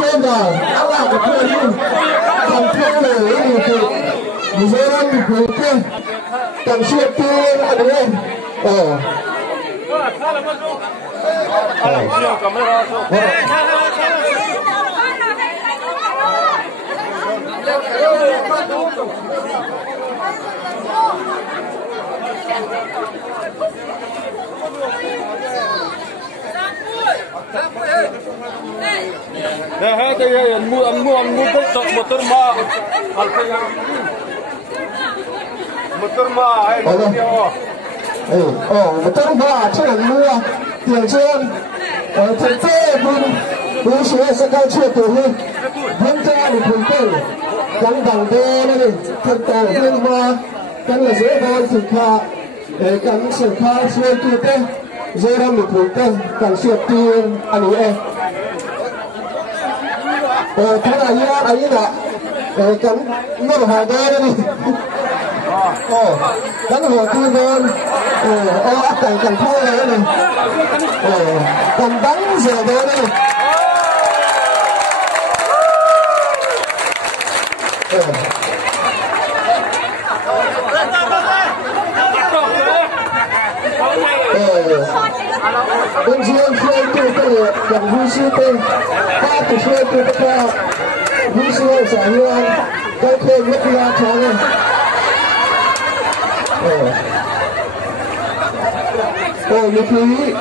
xem rồi áo là của tôi đi còn theo lời người phụ người dân người phụ kia cần xuyên kia ở đây Nah, itu ya, mu motor mah, motor mah, motor mah, chứ là mua tiền trên, thực tế Pu sẽ cao chưa từ hơn, vẫn ra được thành công, gắn bằng đê này, thực tế lên mà, gắn là dễ hơn thực hạ, gắn sự khai xuyên kia thế, dễ hơn được thành công, gắn xuyên tiền anh ấy. Thế là như ấy là cắn nó hồ đê đây cắn hồ tư đơn áp cảnh cảnh thôi này còn bắn giờ đê đây bên dưới khơi từ từ gần vui sư tên ba từ khơi từ tất cả vui sư giải loan cái khơi mất la tháng này mipui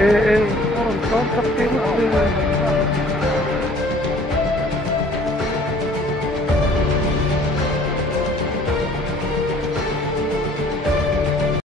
Orang kontak